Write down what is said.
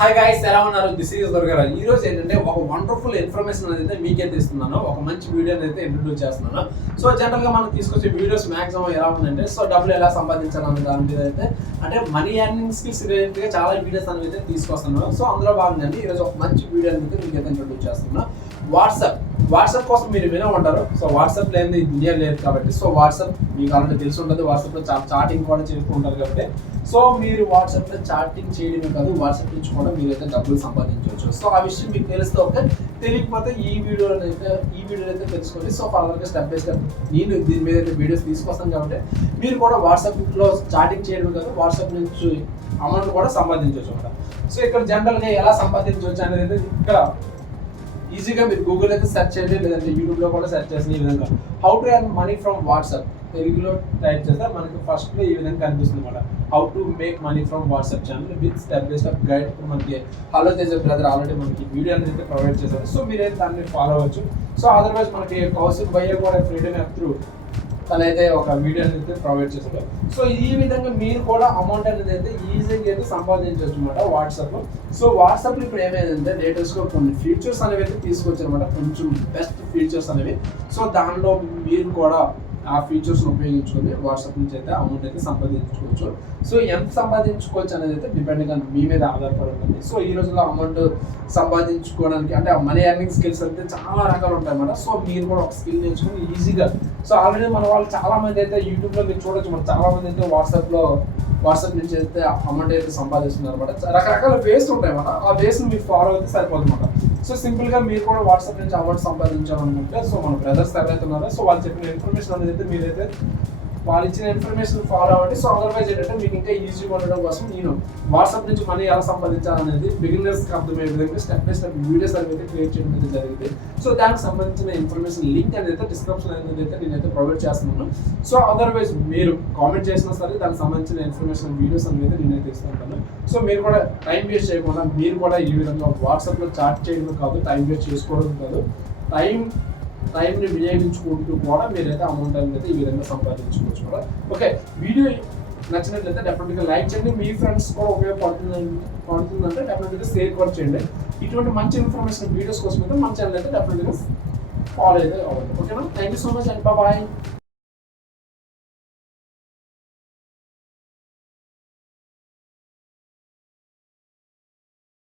Hi guys, ఎలా ఉన్నారు? This is Durgaraj. ఈ రోజు ఏంటంటే ఒక వండర్ఫుల్ ఇన్ఫర్మేషన్ అయితే మీకైతే ఇస్తున్నాను. ఒక మంచి వీడియోని అయితే ఇంట్రొడ్యూస్ చేస్తున్నాను. సో జనరల్ గా మనం తీసుకొచ్చే వీడియోస్ మాక్సిమం ఎలా ఉందంటే డబ్బులు ఎలా సంపాదించాలన్న దాని మీద అయితే అంటే మనీ ఎర్నింగ్ స్కిల్స్ రిలేటెడ్ గా చాలా వీడియోస్ అనేవి అయితే తీసుకొస్తున్నాను. సో అందులో భాగంగా ఈ రోజు ఒక మంచి వీడియో అయితే మీకైతే ఇంట్రొడ్యూస్ చేస్తున్నాను. వాట్సాప్ కోసం మీరు వినే ఉంటారు. సో వాట్సాప్ లేని దునియా లేదు కాబట్టి సో వాట్సాప్ మీకు ఆల్రెడీ తెలిసి ఉంటుంది. వాట్సాప్ లో చాటింగ్ కూడా చేస్తూ ఉంటారు కాబట్టి సో మీరు వాట్సాప్ లో చాటింగ్ చేయడమే కాదు, వాట్సాప్ నుంచి కూడా మీరైతే డబ్బులు సంపాదించవచ్చు. సో ఆ విషయం మీకు తెలిస్తే ఓకే, తెలియకపోతే ఈ వీడియోలో అయితే తెలుసుకోండి. సో ఫర్దర్గా స్టెప్ బై స్టెప్ నేను దీని మీద అయితే వీడియోస్ తీసుకొస్తాను కాబట్టి మీరు కూడా వాట్సాప్ లో చాటింగ్ చేయడమే కాదు, వాట్సాప్ నుంచి అమౌంట్ కూడా సంపాదించవచ్చు అనమాట. సో ఇక్కడ జనరల్గా ఎలా సంపాదించవచ్చు అనేది ఇక్కడ ఈజీగా మీరు గూగుల్ అయితే సెర్చ్ చేయండి, లేదంటే యూట్యూబ్లో కూడా సెర్చ్ చేసిన ఈ విధంగా how to earn money from WhatsApp తెలుగులో టైప్ చేస్తే మనకి ఫస్ట్లో ఈ విధంగా కనిపిస్తుంది అనమాట. How to make money from WhatsApp channel with step by step guide. మనకి హలో తేజ బ్రదర్ ఆల్రెడీ మనకి వీడియో అనేది ప్రొవైడ్ చేశారు. సో మీరైతే దాన్ని ఫాలో అవ్వచ్చు. సో అదర్వైజ్ మనకి కౌశిక్ భయ్య కూడా ఫ్రీడమ్ యాప్ త్రూ తనైతే ఒక వీడియో అనేది ప్రొవైడ్ చేశారు. సో ఈ విధంగా మీరు కూడా అమౌంట్ అనేది అయితే ఈజీగా అయితే సంపాదించవచ్చు అనమాట వాట్సాప్. సో వాట్సాప్ ఇప్పుడు ఏమైందంటే లేటెస్ట్ గా కొన్ని ఫీచర్స్ అనేవి అయితే తీసుకొచ్చారు అనమాట, కొంచెం బెస్ట్ ఫీచర్స్ అనేవి. సో దానిలో మీరు కూడా ఆ ఫీచర్స్ ఉపయోగించుకొని వాట్సాప్ నుంచి అయితే అమౌంట్ అయితే సంపాదించుకోవచ్చు. సో ఎంత సంపాదించుకోవచ్చు అనేది అయితే డిపెండ్గా మీ మీద ఆధారపడి ఉంటుంది. సో ఈ రోజుల్లో అమౌంట్ సంపాదించుకోవడానికి అంటే మనీ ఎర్నింగ్ స్కిల్స్ అయితే చాలా రకాలు ఉంటాయి అన్నమాట. సో మీరు కూడా ఒక స్కిల్ నేర్చుకుని ఈజీగా సో ఆల్రెడీ మన వాళ్ళు చాలా మంది అయితే యూట్యూబ్లో మీరు చూడొచ్చు, మన చాలా మంది అయితే వాట్సాప్ నుంచి అయితే అమౌంట్ అయితే సంపాదిస్తున్నారు అనమాట. రకరకాల వేస్ ఉంటాయి అన్నమాట. ఆ వేస్ని మీరు ఫాలో అయితే సరిపోతుంది అనమాట. సో సింపుల్గా మీరు కూడా వాట్సాప్ నుంచి అమౌంట్ సంపాదించాలనుకుంటే సో మన బ్రదర్స్ ఎవరైతే ఉన్నారో సో వాళ్ళు చెప్పిన ఇన్ఫర్మేషన్ అనేది అయితే మీరైతే వాళ్ళు ఇచ్చిన ఇన్ఫర్మేషన్ ఫాలో అవ్వండి. సో అదర్వైజ్ ఏంటంటే మీకు ఇంకా ఈజీగా ఉండడం కోసం నేను వాట్సాప్ నుంచి మనీ ఎలా సంపాదించాలనేది బిగినర్స్కి అర్థమయ్యే విధంగా స్టెప్ బై స్టెప్ వీడియోస్ అనేది క్రియేట్ చేయడం అయితే జరిగింది. సో దానికి సంబంధించిన ఇన్ఫర్మేషన్ లింక్ అనేది డిస్క్రిప్షన్ అనేది అయితే నేనైతే ప్రొవైడ్ చేస్తున్నాను. సో అదర్వైజ్ మీరు కామెంట్ చేసినా సరే దానికి సంబంధించిన ఇన్ఫర్మేషన్ వీడియోస్ అనేది నేనైతే ఇస్తుంటాను. సో మీరు కూడా టైం వేస్ట్ చేయకుండా మీరు కూడా ఈ విధంగా వాట్సాప్లో చాట్ చేయడం కాదు, టైం వేస్ట్ చేసుకోవడం కాదు, టైంని వినియోగించుకుంటూ కూడా మీరైతే అమౌంట్ అనేది ఈ విధంగా సంపాదించుకోవచ్చు కూడా. ఓకే, వీడియో నచ్చినట్లయితే డెఫినెట్గా లైక్ చేయండి. మీ ఫ్రెండ్స్ కూడా ఉపయోగపడుతుందంటే డెఫినెట్గా షేర్ కూడా చేయండి. ఇటువంటి మంచి ఇన్ఫర్మేషన్ వీడియోస్ కోసం అయితే మన ఛానల్ అయితే డెఫినెట్గా ఫాలో అయితే అవ్వండి. ఓకేనా? Thank you so much and bye.